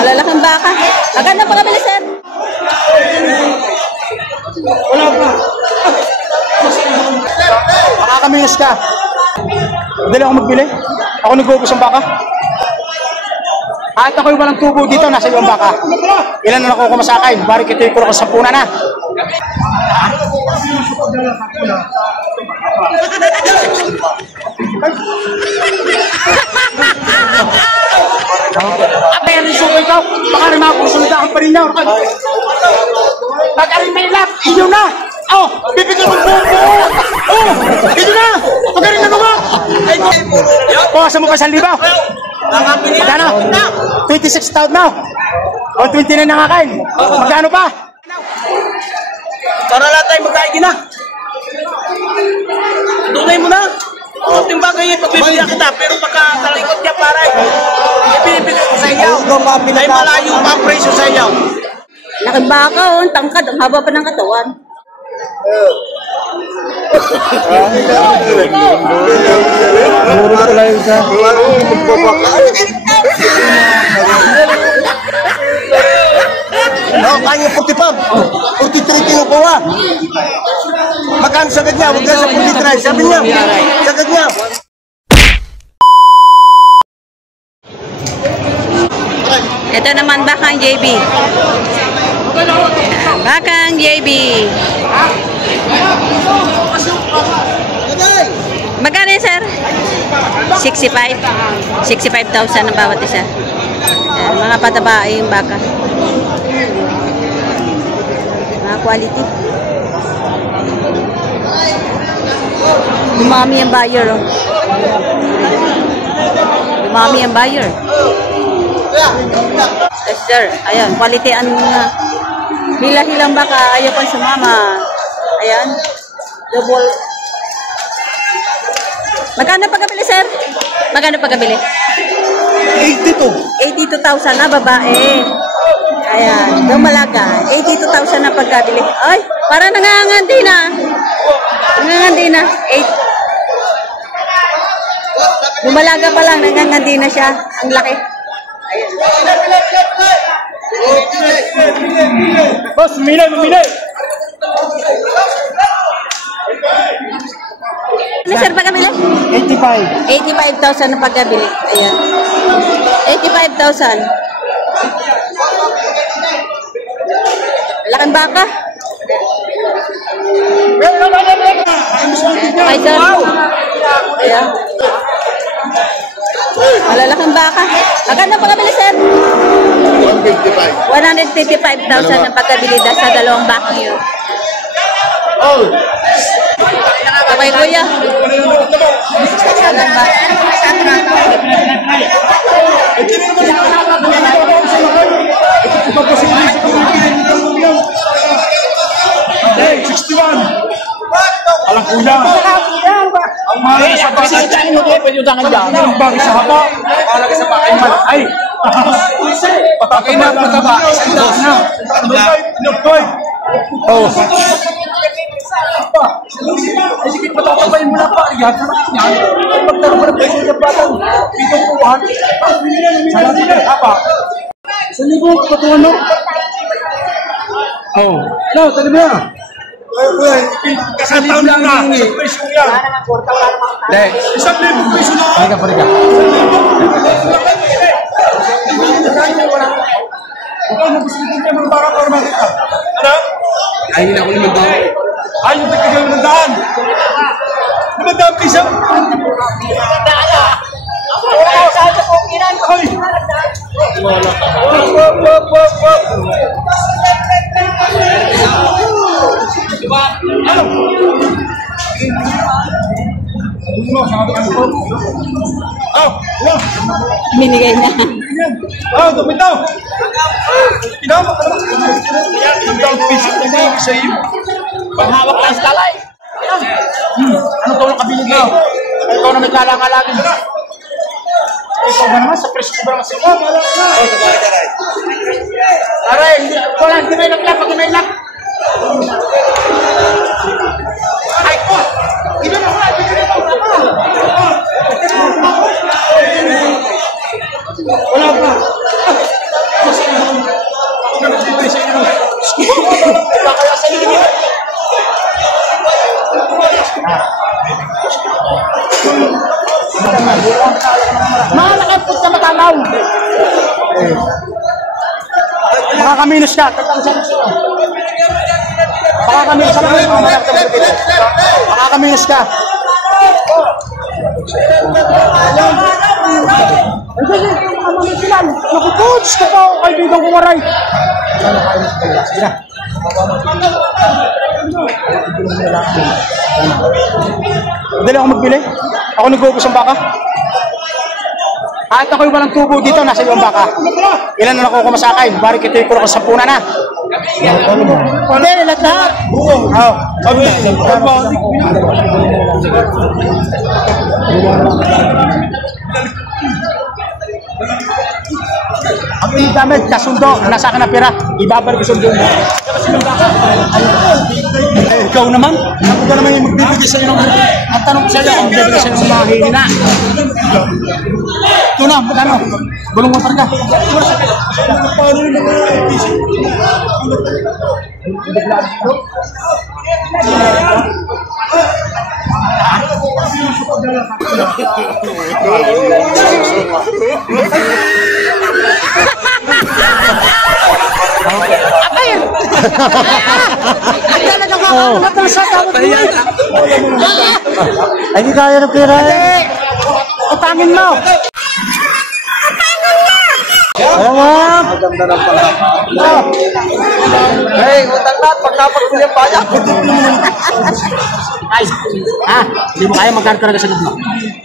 Malalaking baka. Maganda pa kabili, sir. Wala pa. Makakaminis ka. Madali ako magbili. Ako nag-uupos ang baka. Kahit ako'y walang tubo dito, nasa iyo ang baka. Ilan na ako kumasakay? Bari kito'y ko sa puna na. Aperin suko ikaw. Baka rin makakusundahan pa rin niya. Pag-aring may lap, iyo na. Oh, bibigyan mo po. Oh, iyo na. Pag-aring na naman. Kuhasan mo pa 1,000. Magkano? 26,000 na. O 20 na nakakain. Magkano pa? Para lahat tayo magkaigin na. Tunay mo na. Yung bagay yun, pagbibigyan kita. Pero pagka talikot niya para ibibigay ko sa inyo. Ay malayo pa ang presyo sa inyo. Laking baka, oh. Ang tangkad. Ang haba pa ng katawan. Muro pala yung isa. No, kanya 45. 43 kinukuha. Magkano sagad niya? Huwag ka sa 43. Sabi niya. Sagad niya. Ito naman bakang JB. Bakang JB. Magkano yun, sir? 65. 65,000 ang bawat isa. Ayan, mga pataba yung baka. Mga quality. Dumami ang buyer, oh. Dumami ang buyer. Yes, sir. Ayan, quality ang hila-hilang baka. Ayaw pang sumama. Ayan. Double. Magkano pagkabili, sir? Magkano pagkabili? 82,000 na, babae. Ayan, dumalaga. 82,000 na pagkabili. Ay, para nangangandi na. Nangangandi na. Dumalaga pa lang, nangangandi na siya. Ang laki. Ayan. Boss, mamili. Ano, sir, pagkabili? 85. 85,000 na pagkabili. Ayan. 85,000. Laking baka. Ay, sir. Ayan. Malalaking baka. Maganda pagkabili, sir? 155,000 ang pagkabili sa dalawang baka yun. Oh. Kapay, kuya. Hey, 61. Alam ko na. Ang mahal sa bakit. Pwede utangan dyan. Ang bakit sa haba. Palagi sa bakit man. Ay. Patake na. Pataba. Nagtoy. Oh. Ay, sige, patatabayin mo lang pa. Yan. Pagtaro mo na presyo niya batang. Itong puwan. Sana sila. Apa? Sa libo, patuwan no? Oh. No, sa libo na. Kasang taon lang na. Isang presyo yan. Isang libo presyo na. Paliga. Ikaw, magustuhin niya mga baka para makita. Ano? Ayun ako naman daw. Ayun, nagkagawa ng daan. Naman daan, pisa. Saan sa pukiran? Ay! Wala ka. Wap. Ano? Binigay na. Tumitaw. Pinama ka naman. Tumitaw, piso na nga sa iyo. Panghawak lang sa kalay. Ano ito lang kabilig mo? Ikaw na may kalang-alagin. Ikaw ba naman sa presyo ko ba naman sa iyo? Aray, hindi may lang. Pag may lang. Ay, ko! Hindi na ako. Wala pa. Ako na nagbibigay sa inyo. Kaya sa inyo. Malakit po sa matalaw. Makakaminos ka. Makakaminos ka. Makakaminos ka. Naku, coach! Ito, kaibigan ko maray. Sige na. Madali ako magbili. Ako nag-uupos ang baka. Kahit ako'y walang tubo dito, nasa iyo ang baka. Ilan na ako kumasakay? Bari kita yung sa puna na. Hindi, lahat. Oo. Ang damit, kasundo, nasa akin na pera, ibabalik ko sundo mo. Ikaw naman, ako ba naman yung magbibigay sa iyo ng at tanong ko sa iyo, magbibigay sa iyo ng mga hihina. Ito na, magkano? Bulong mo talaga. Ay, di kaya ng pera eh. Utangin mo. Ayan nga. Maganda ng pala. Hey, utang na. Pagkapag-uli ang bayan. Ay, hindi mo kaya magkano talaga sagad mo.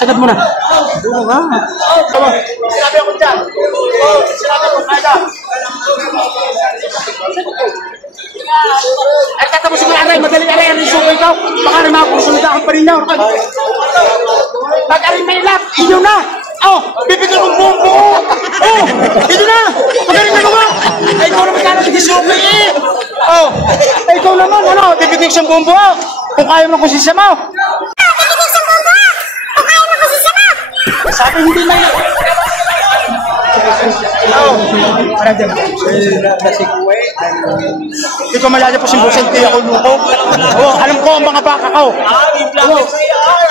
Sagad mo na. Ano nga? Sinabi ako dyan. Sinabi ako kaya. Ay, tatapos ko aray. Madali aray. Ang isuko ikaw. Baka rin makakusunod pa rin niya. Pag-aray may lap. Iyo na. Oh, bibigyan mong bumbo. Oh, ito na. Pag-aray na naman. Ay, ikaw naman kaya nag-isuko eh. Oh, ay, ikaw naman. Ano, bibigyan siyang bumbo. Kung kaya mo ng kusisya mo. Sabi hindi may para dyan. Hindi ko malala po si Bosente ako luko. Alam ko ang mga baka ko.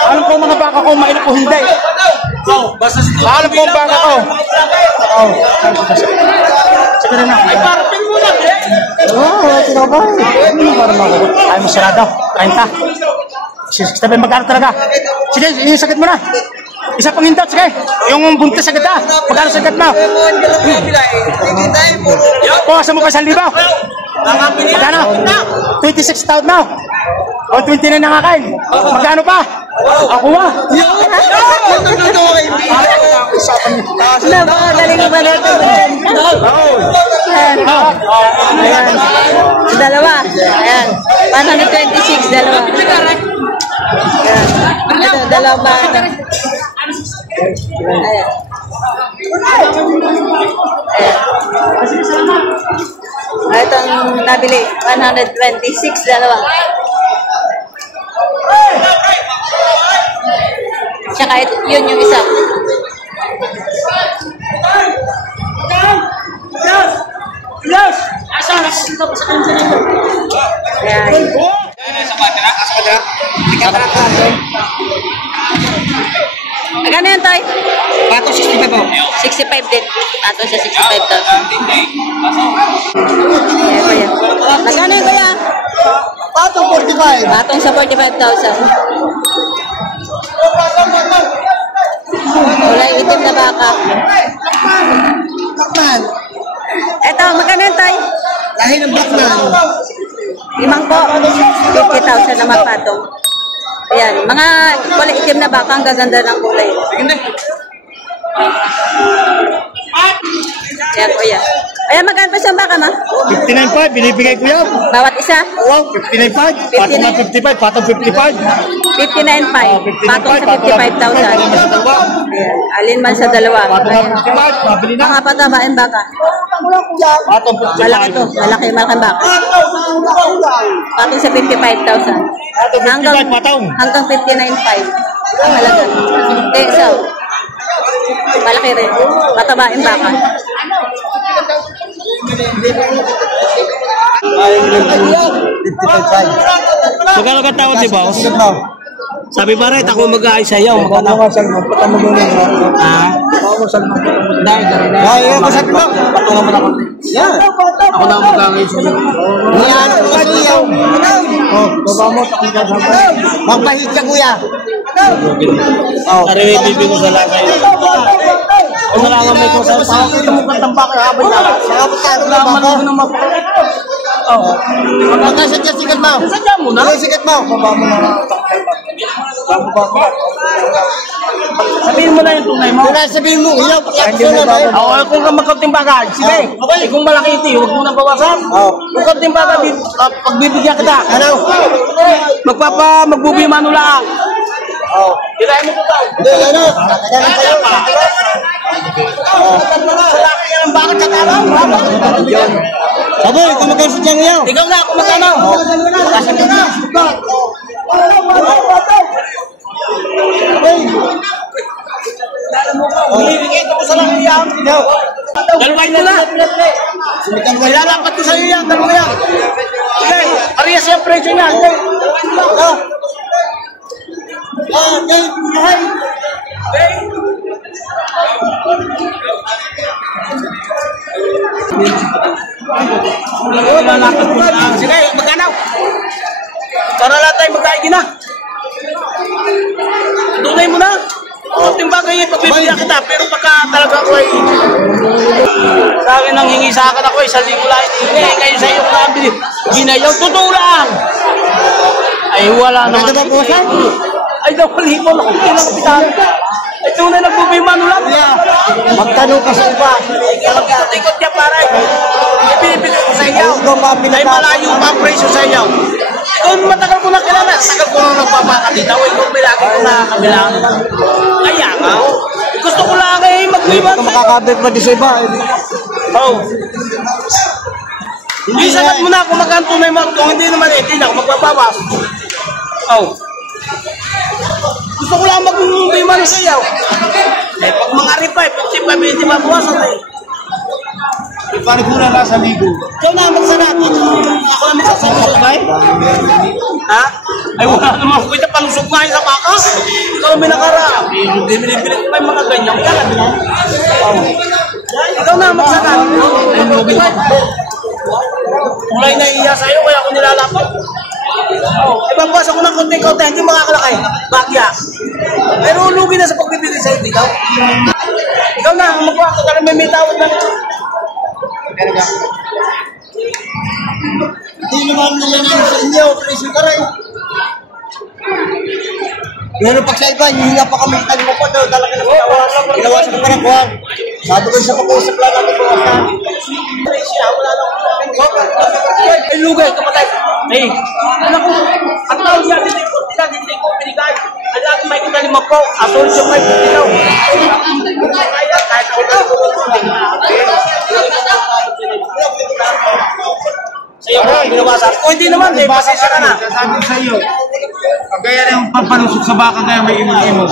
Alam ko ang mga baka ko, mainit ko hindi. Alam ko ang baka ko. Sige na. Ay, parapin mo na. Tinabay. Ay, masarado. 30. Sabi magkano talaga? Sige, isagad mo na. Isa pang hindot, sige. Yung buntis sagad na. Magkano sagad mo? Kuha mo pa 1,000. Magkano? 26,000 mo. O 29 na nga kain. Magkano pa? Ako ba? Napakagaling ba natin? Ayan. Dalawa. Ayan. 126, dalawa. Ayan. Ito, dalawa ba? Ayan. Ito ang nabili. 126, dalawa. Tsaka yun yung isa. Yes! Asa na dito pa sa kanila nito. Ayan. Magkano yun, Toy? Pato 65 po. 65 din. Ato siya 65,000. Ayan, kuya. Magkano yun, kuya? Patong 45. Atong sa 45,000. Wala yung itim na baka. Blackman. Eto, magkano yun, Toy? Lahi ng Blackman. Limang po. 50,000 naman patong. Ayan, mga kulay itim na baka. Ang gaganda ng kulay. Ayan, kuya. Ayan, magkano pa siyang baka, ma? 59.5, binibigay ko yan. Bawat isa? Wow, 55. Patong na 55, patong 55. 59.5. Patong sa 55,000. Ayan, alin man sa dalawa. Patong na Ayan. 55, mabili na. Mga patabain baka. Patong 55. Malaki to. Malaki baka. Patong sa 55,000. Patong 55, patong. Hanggang 59.5. Ang halaga. Okay, so. Malaki rin. Matabain baka. Magkano ka tawad si boss? Sabi pa rin, ako mag-aayos sa'yo. Ano ka sa mga patamo doon? Ha? Ako sa mga patamo doon. Ay, ako sa mo. Patungan mo na ako. Yan. Ako na mag-aayos sa'yo. Yan. Kasi yaw. Oh, baba mo. Takong ka sa mga. Magpahit ka, kuya. Narinig bibig ko sa lahat sa'yo. Ako na lang ang may kung sa'yo. Pakakita mo kang tambak. Habang na. Wala man ako na mapakita. Magkasikat mo. Sadya mo na. Sikat mo. Baba mo na. Sabihin mo na yung tunay mo. Sabihin mo, ilaw. Oo, kung ka magkaunting bagay, sige. Eh, kung malaki ito, huwag mo na bawasan. Kung kaunting bagay, pagbibigyan kita. Ano? Magbubima mo lang. Kirahin mo ito daw. Hindi, ano? Nakagalan kayo. Sa laki yan ang bakit sa talang. Aboy, kumagano sa dyan ngayon. Ikaw na, kung magkano. Kasan ka na. Bibigay ito ko sa lang yan. Dalaway na na. Ilalapat ko sa'yo yan, dalawa yan. Sige, parehas yung presyo niya. Sige, sige, magkano? Para lahat tayo magkaigin na. Tunay mo na. Kunting bagay, pagbibigyan kita. Pero pagka talaga ako ay... Sa akin ang hingi sa akin ako, 1,000 lang hindi. Ngayon sa iyo ko nabili. Ginayaw, totoo lang. Ay, wala naman. Ay, dawali mo. Nakunti lang kapitan. Ay, tunay nagbubima no lang. Magtanong ka sa iba. Ikot-ikot niya pare. Ibibigay ko sa iyo. Ay, malayo pa ang presyo sa iyo. Ikaw, matagal ko na kilala. Tagal ko na nagpapakatita. Ikaw, may lagi ko nakakabilang. Kaya nga. Gusto ko lang eh, mag-iwan. Makakabit pa din sa iba. Oh. Hindi sagat mo na kung magkantunay mo. Kung hindi naman eh, hindi na ako magbabawas. Oh. Gusto ko lang mag-iwan sa iyo. Eh, pag mga ripay, 55, hindi mabawasan eh. Paano ko na nasa ligo? Ikaw na magsanat. Ako na magsasabi sa bay. Ha? Ay wala naman ako ito palusog nga sa baka. Ikaw may nakara. Binibilit ko pa yung mga ganyan. Ikaw na magsanat. Kulay na iya sa'yo kaya ako nilalapat. Ipapasa ko ng konting-konti, hindi makakalakay. Bakya. Pero lugi na sa pagbibigay sa'yo, ikaw. Ikaw na, magwako ka na may tawad na. Hindi naman nila namin sa inyo. Presyo ka rin. Pero pag sa iba, hihinga pa kami. Tali mo pa daw. Talaga na patawas. Inawasan ko pa ng buwag. Sabi ko sa pag-uusap lang natin buwasan. Ay, lugay, kapatay. Ay, anak ko, ang tawag niya, hindi ko binigay. Ang lahat may kita 5 po, asol siya may putinaw. Kaya, kahit ako na sa'yo ko, binawasan. O hindi naman, eh, pasensya ka na. Sabi sa iyo, pag kaya na yung pampalusok sa baka kaya may imon-imon.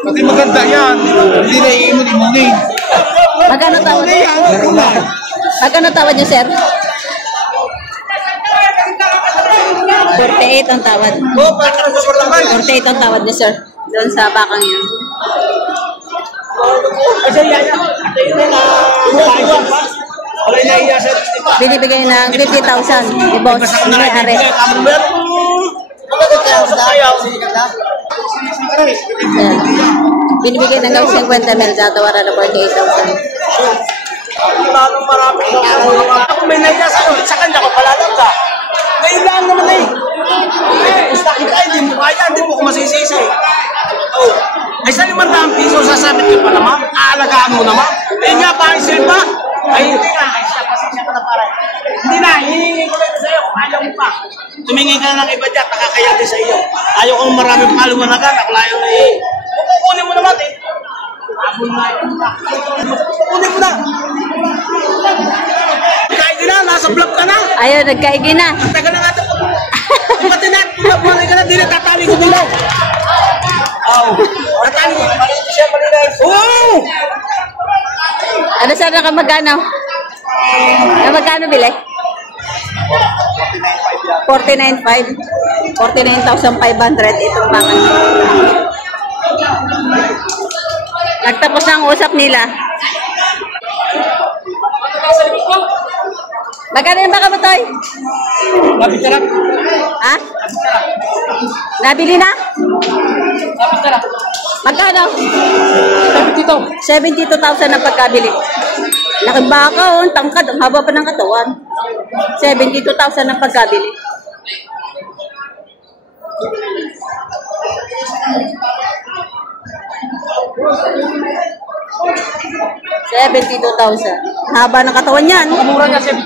Pati maganda yan. Hindi na iimon-imonin. Magkano tawad niyo? Magkano tawad niyo, sir? 48 ang tawad. Oo, para ka gusto lang. 48 ang tawad niyo, sir. Doon sa bakang yun. Ay, siya, yaya. Wala na iya sa Binibigay ng 50,000. I-boss. May-ari. Yan. Binibigay ng 50 mil. Tatawaran na 48,000. Marami. Ako may naiya sa kanya ko palalang ka. Ngayon lang naman eh. Gusto kita, hindi mo kaya, hindi mo ko masisisi. Oh. Ay sa 500 piso, sasabit ko pa naman. Aalagaan mo naman. Eh nga, parang silba. Ay, hindi na. Ay, pasensya ko na parang. Hindi na, hihingi ko lang sa iyo kung ayaw mo pa. Tumingi ka na ng iba dyan, nakakaya din sa iyo. Ayaw kong maraming paluwanagan, ako layo na eh. Kukunin mo naman eh. Kukunin mo na. Kain na, nasa vlog ka na. Ayaw, nagkaigi na. Tagal na nga ito. Pati na, pumapalay ka na, di na tatali ko dito. Ano sana ka magkano? Magkano bili? 49,500. 49,500 itong baka. Nagtapos na ang usap nila. Magkano yung baka mo, Toy? Ha? Nabili na? Magkano? 72,000 na pagkabili. Laking baka, oh, ang tangkad, ang haba pa ng katawan. 72,000 na pagkabili. $72,000. Haba ng katawan niyan. Mura nga 72.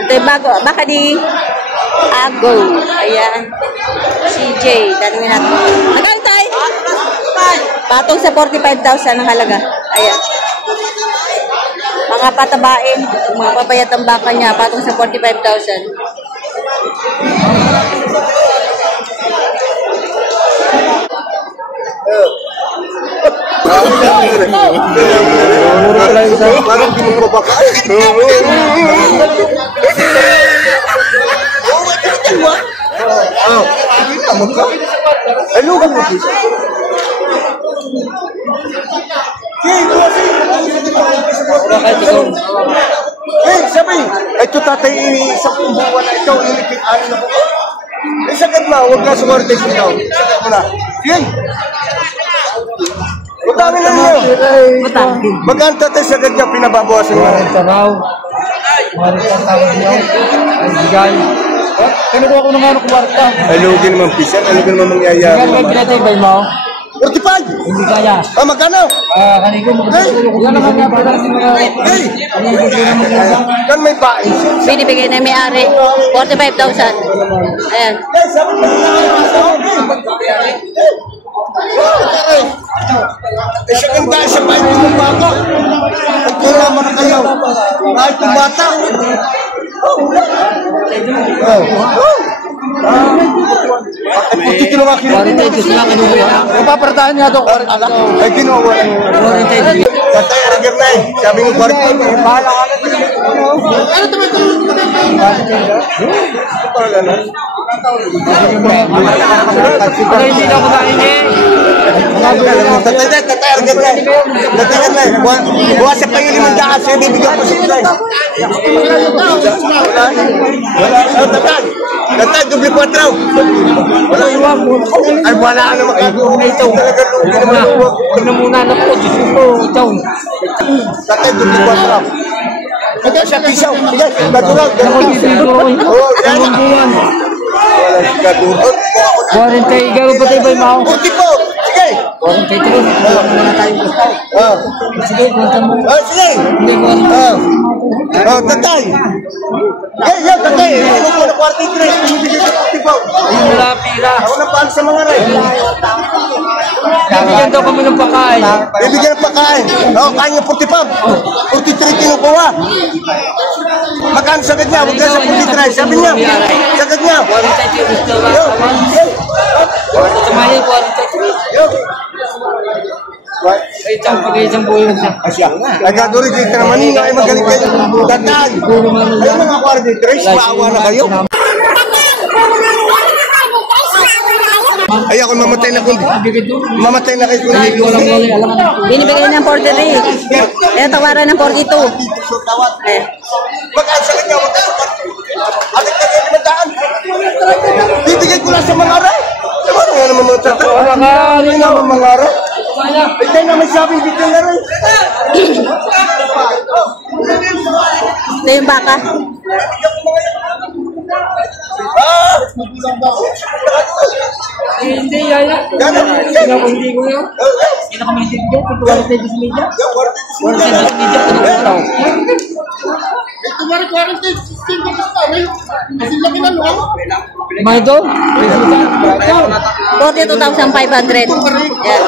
Ito yung bago. Baka di Ago. Ayan. CJ. Tanungin natin. Magkano tayo? Patong sa 45,000 ang halaga. Ayan. Mga patabain. Mga papayat ang baka niya. Patong sa 45,000. Parang di mo baka. Ay, lugan mo bisa. Sabi, ito tatay, isang buwan na ito, ilipit-ano na ko. Sagad na, huwag ka sumarte sa ikaw. Sagad mo na. Yan. Utangin na niyo. Magkano tatay sagad niya pinababawasan niya? Kinukuha ko ng ano kuwarta. Ay, lugi naman pisan. Ano ka naman mangyayari? Kaya binatibay mo? 45! Hindi kaya. Magkano? Kaniko mo. Yan naman nga pala si mga... Kan may bain. Binibigay na may-ari. 45,000. Ayan. Siya ganda sa bain ng baka. Nagkaraman na kayo. Kahit ng bata. Puti kilo nga kilo. Napapartahan niya ito. Ay, kinuha. Tatay, aragir na eh. Sabi mo, kwarto. Bahala ka na. Ano ito? Hindi na ako nahingi. Tatay, aragir na eh. Tatay, aragir na eh. Buwasan pa yung 500. Sabi, bigyan ko siya. Tatay, dubli 4. Wala iwan mo. Ay, wala ka naman kagawin ito. Huwag na muna na po. Ito. Tatay, dubli 4. Ito siya, pisaw. Sige, naturag. Oo, yan. Wala si kadurot. 40, gano'n pa tayo ba yung mao? 40 po. Sige. 43. Wala ko na tayo gusto. Sige, punta mo. Sige. Hindi ko. Tatay. Yan, tatay. Ano po na 43? Bumibigay sa 40 po. Ayun wala pila. Ako na paano sa mga rin. Bibigyan daw kami ng pakain. Bibigyan ng pagkain. Oo, kain niya 45. 43 kinukuha. Magkano sagad niya? Huwag ka sa 43. Sabi niya. Sagad niya. 43 gusto ba? Tumayo, 43. Ay, isang buhay mo na. Asya. Ay, gagawin kayo naman. Hindi kayo magaling kayo. Tatay. Ay, mga 43. Maawa na kayo. Ay, ako mamatay na kundi. Mamatay na kayo kundi. Binibigay ng 43. Kaya tawaran ng 42. Ayan. Magkaan sa kanya. Atik na kayo 500. Bibigay ko lang sa mga aray. Ano nga naman mga tatay? Ano naman mga aray? Ito naman sabing dito na rin. Ito yung baka. Hindi, yaya. Hindi ko yun. Hindi na kami hindi ko. Kung wala tayo sa media. Wala tayo sa media. Kung wala tayo. Ito nga rin 40. Kasi laki na no? Mahito? 42,500. Yan.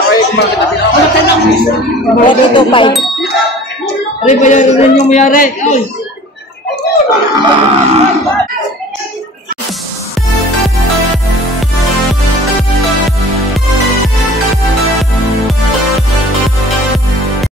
42,500. Ay, bayaran rin yung mayari. Ay.